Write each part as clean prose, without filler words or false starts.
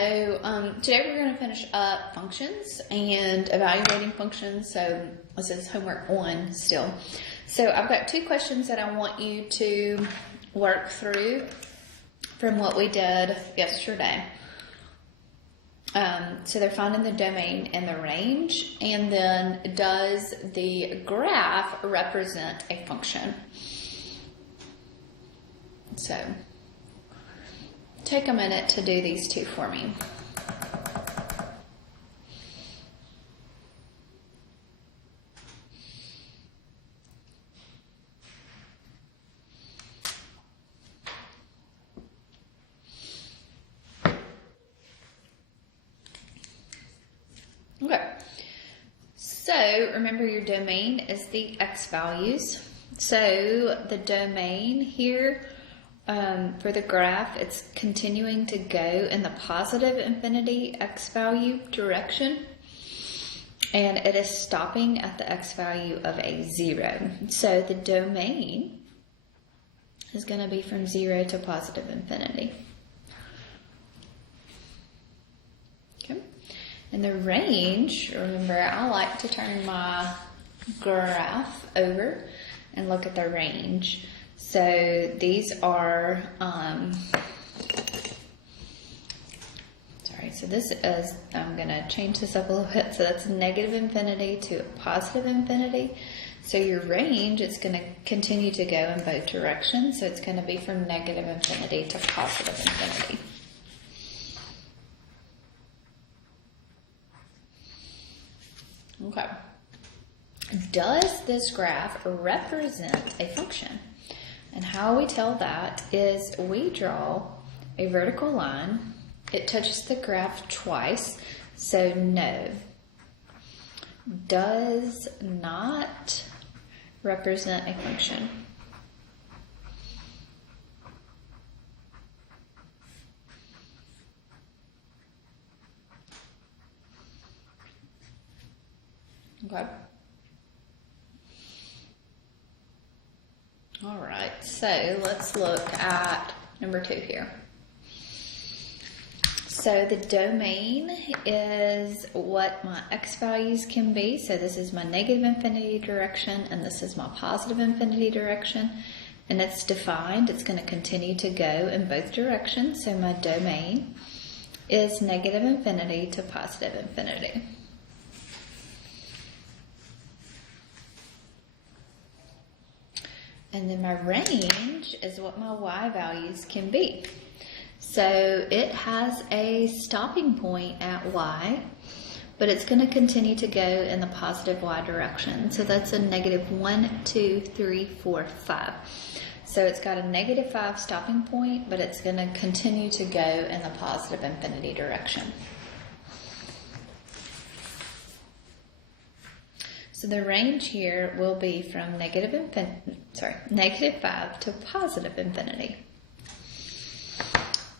Today we're going to finish up functions and evaluating functions. So this is homework 1 still. So I've got 2 questions that I want you to work through from what we did yesterday. So they're finding the domain and the range, and then does the graph represent a function? So take a minute to do these 2 for me. Okay, so remember your domain is the x values. So the domain here for the graph, it's continuing to go in the positive infinity x value direction, and it is stopping at the x value of a 0. So the domain is going to be from 0 to positive infinity. Okay. And the range, remember, I like to turn my graph over and look at the range. So these are, so this is, I'm going to change this up a little bit. So that's negative infinity to positive infinity. So your range is going to continue to go in both directions. So it's going to be from negative infinity to positive infinity. Okay. Does this graph represent a function? And how we tell that is we draw a vertical line. It touches the graph twice, so no. Does not represent a function. Okay. All right, so let's look at number 2 here. So the domain is what my x values can be. So this is my negative infinity direction, and this is my positive infinity direction. And it's defined, it's going to continue to go in both directions. So my domain is negative infinity to positive infinity. And then my range is what my y values can be. So it has a stopping point at y, but it's going to continue to go in the positive y direction. So that's a negative 1, 2, 3, 4, 5. So it's got a negative 5 stopping point, but it's going to continue to go in the positive infinity direction. So the range here will be from negative 5 to positive infinity.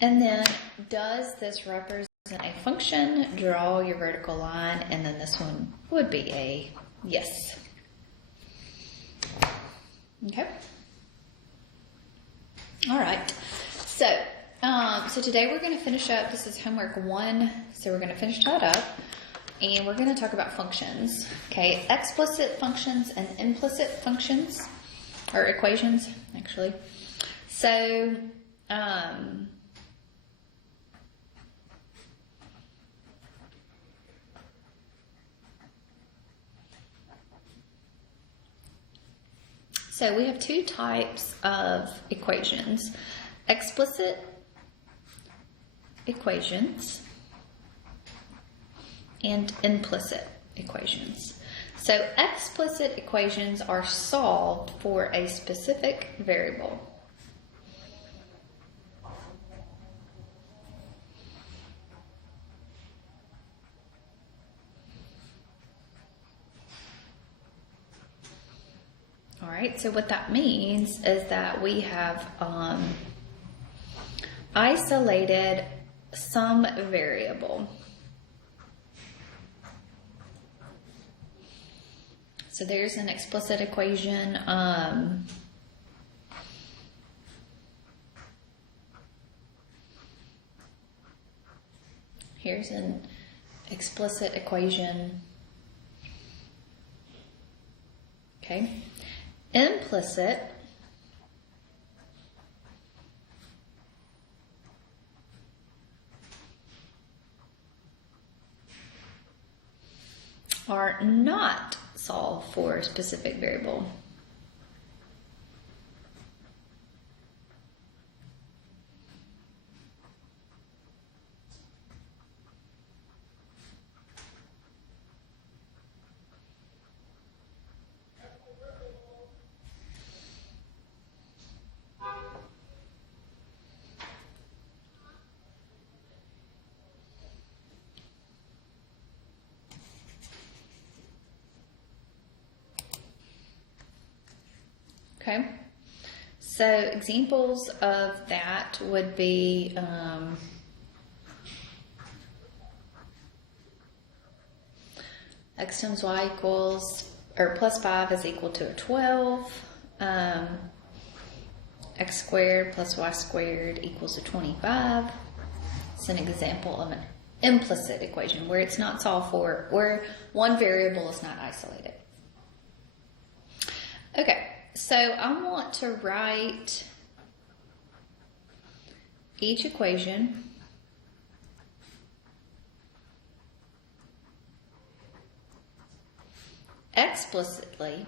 And then, does this represent a function? Draw your vertical line, and then this one would be a yes. Okay. All right. So today we're going to finish up. This is homework 1, so we're going to finish that up. And we're going to talk about functions, okay? Explicit functions and implicit functions, or equations, actually. So, we have 2 types of equations: explicit equations and implicit equations. So explicit equations are solved for a specific variable. All right, so what that means is that we have isolated some variable. So there's an explicit equation. Here's an explicit equation. Okay. Implicit are not solved for a specific variable. Okay, so examples of that would be x times y equals, or plus 5 is equal to a 12. X squared plus y squared equals a 25. It's an example of an implicit equation where it's not solved for, where one variable is not isolated. Okay. So I want to write each equation explicitly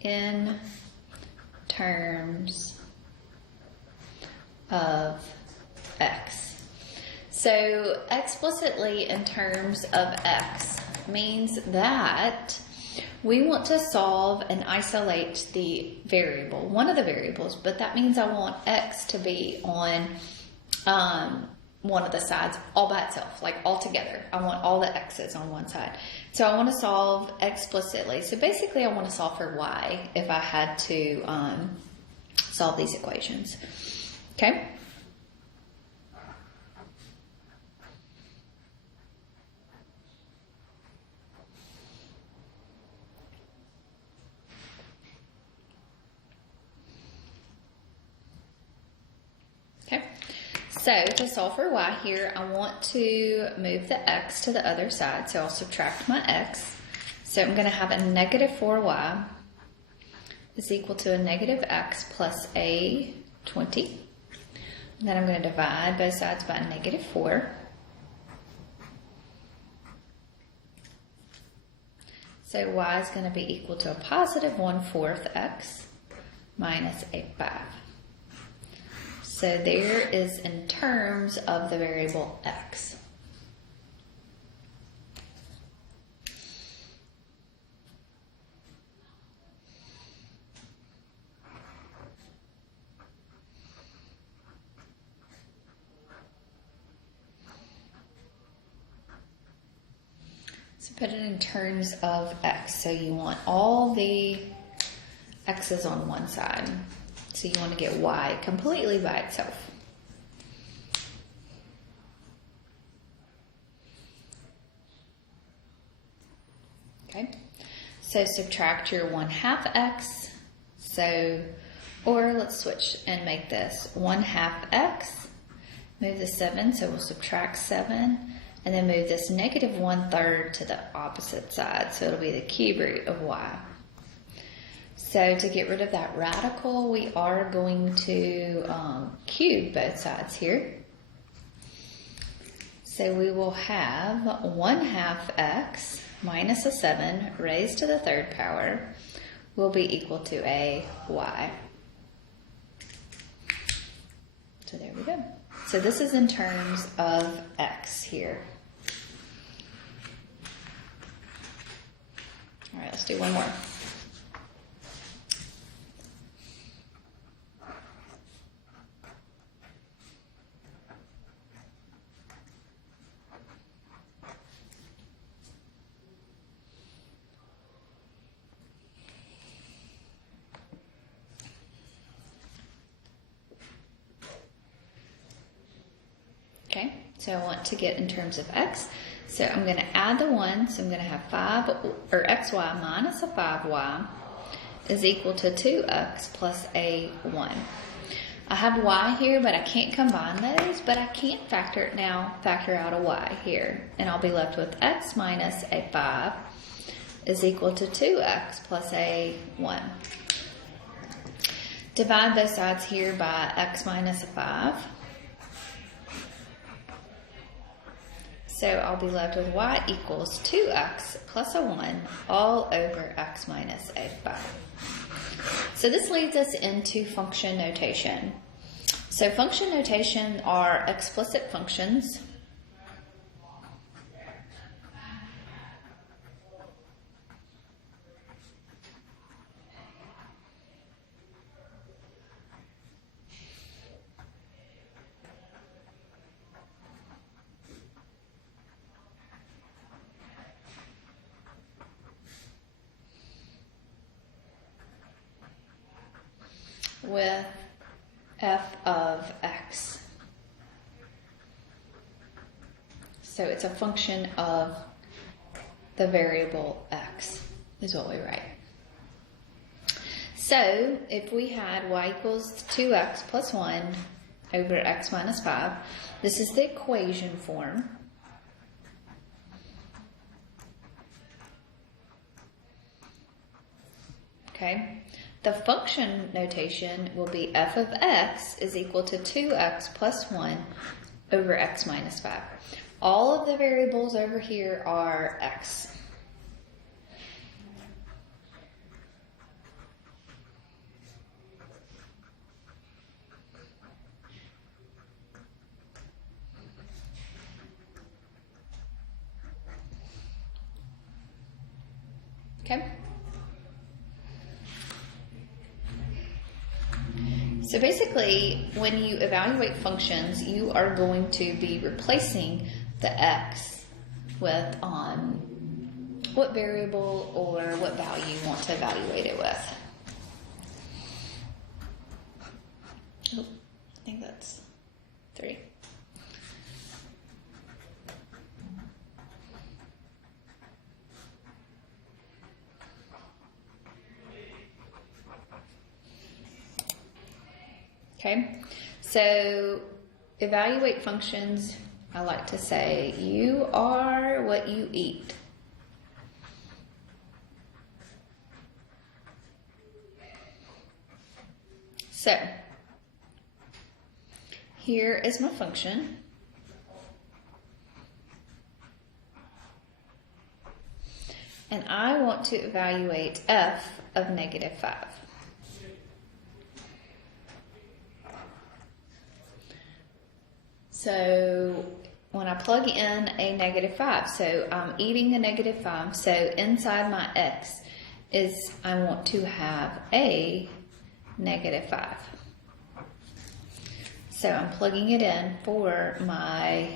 in terms of x. So explicitly in terms of x means that we want to solve and isolate the variable, one of the variables, but that means I want x to be on one of the sides all by itself, like all together. I want all the x's on one side. So I want to solve explicitly. So basically I want to solve for y if I had to solve these equations. Okay? So to solve for y here, I want to move the x to the other side. So I'll subtract my x. So I'm going to have a negative 4y is equal to a negative x plus a 20. And then I'm going to divide both sides by a negative 4. So y is going to be equal to a positive 1/4 x minus a 5. So there is in terms of the variable x. So put it in terms of x. So you want all the x's on one side. So you want to get y completely by itself. Okay, so subtract your 1/2 x. So, or let's switch and make this 1/2 x. Move the 7, so we'll subtract 7. And then move this negative 1/3 to the opposite side. So it'll be the cube root of y. So to get rid of that radical, we are going to cube both sides here. So we will have 1/2 x minus a 7 raised to the 3rd power will be equal to a y. So there we go. So this is in terms of x here. All right, let's do one more. Okay, so I want to get in terms of x. So I'm going to add the 1. So I'm going to have 5, or xy minus a 5y is equal to 2x plus a 1. I have y here, but I can't combine those, but I can factor out a y here. And I'll be left with x minus a 5 is equal to 2x plus a 1. Divide both sides here by x minus a 5. So I'll be left with y equals 2x plus a 1 all over x minus a 5. So this leads us into function notation. So function notation are explicit functions. With f of x. So it's a function of the variable x is what we write. So if we had y equals 2x plus 1 over x minus 5, this is the equation form. Okay. The function notation will be f of x is equal to 2x plus 1 over x minus 5. All of the variables over here are x. Okay. So basically, when you evaluate functions, you are going to be replacing the x with what variable or what value you want to evaluate it with. Oh, I think that's 3. Okay, so evaluate functions, I like to say, you are what you eat. So, here is my function. And I want to evaluate f of negative 5. So when I plug in a negative 5, so I'm eating a negative 5, so inside my x is I want to have a negative 5. So I'm plugging it in for my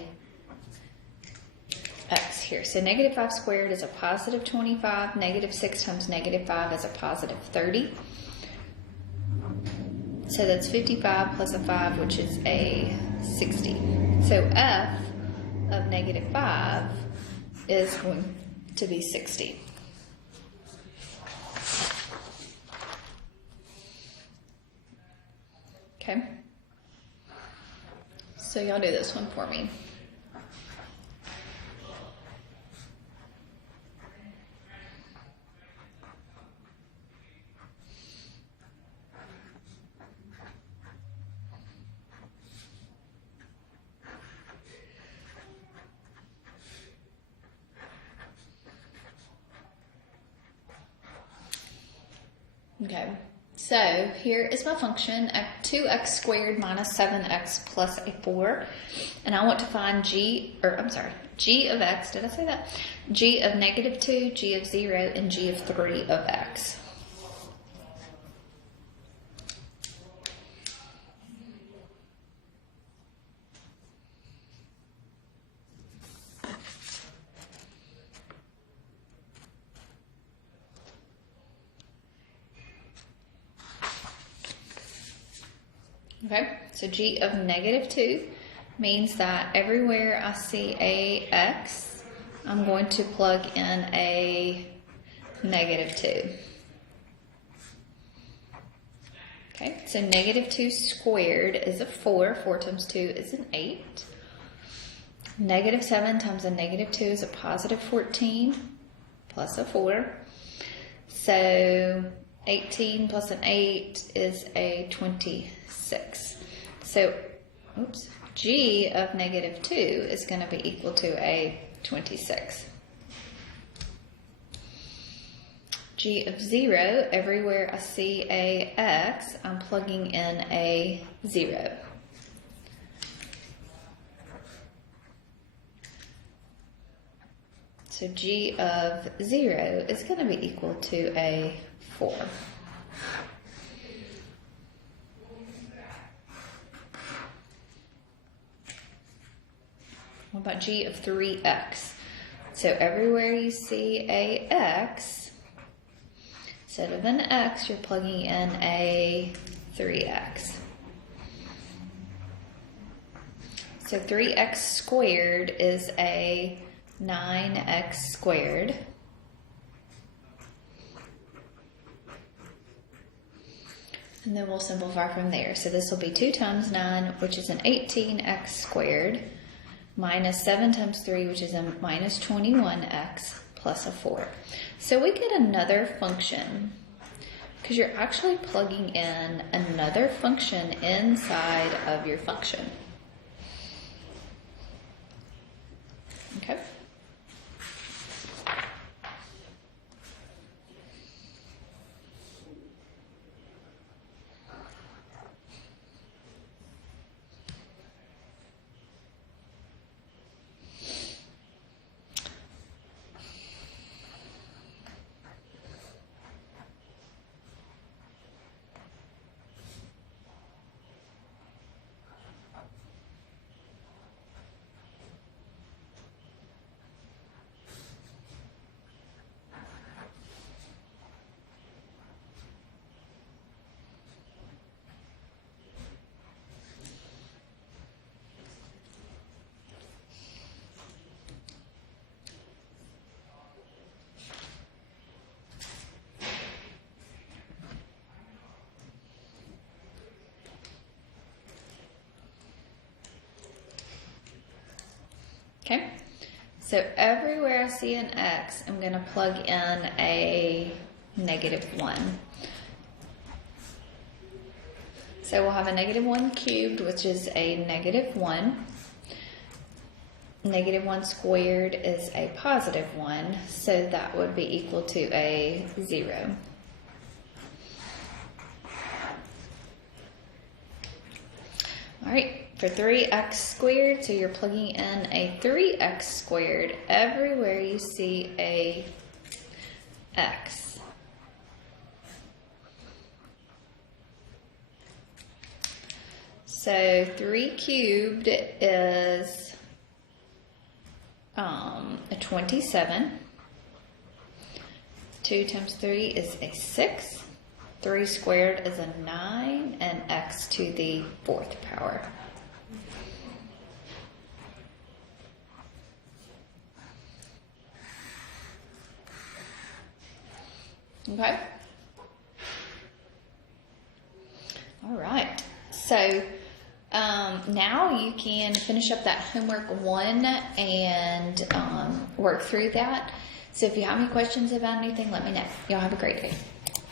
x here. So negative 5 squared is a positive 25, negative 6 times negative 5 is a positive 30. So that's 55 plus a 5, which is a 60. So f of negative 5 is going to be 60. Okay. So y'all do this one for me. Okay, so here is my function, 2x squared minus 7x plus a 4. And I want to find g of x, did I say that? G of negative 2, g of 0, and g of 3 of x. Okay, so g of negative 2 means that everywhere I see a x, I'm going to plug in a negative 2. Okay, so negative 2 squared is a 4. 4 times 2 is an 8. Negative 7 times a negative 2 is a positive 14 plus a 4. So 18 plus an 8 is a 26. So, oops, g of negative 2 is going to be equal to a 26. G of 0, everywhere I see a x, I'm plugging in a 0. So G of 0 is going to be equal to a 4. What about G of 3x? So everywhere you see a x, instead of an x, you're plugging in a 3x. So 3x squared is a 9x squared. And then we'll simplify from there. So this will be 2 times 9, which is an 18x squared, minus 7 times 3, which is a minus 21x, plus a 4. So we get another function, because you're actually plugging in another function inside of your function. Okay? Okay, so everywhere I see an x, I'm going to plug in a negative 1. So we'll have a negative 1 cubed, which is a negative 1. Negative 1 squared is a positive 1, so that would be equal to a 0. All right. For 3x squared, so you're plugging in a 3x squared everywhere you see a x. So 3 cubed is a 27. 2 times 3 is a 6. 3 squared is a 9, and x to the 4th power. Okay. All right. So now you can finish up that homework 1 and work through that. So if you have any questions about anything, let me know. Y'all have a great day.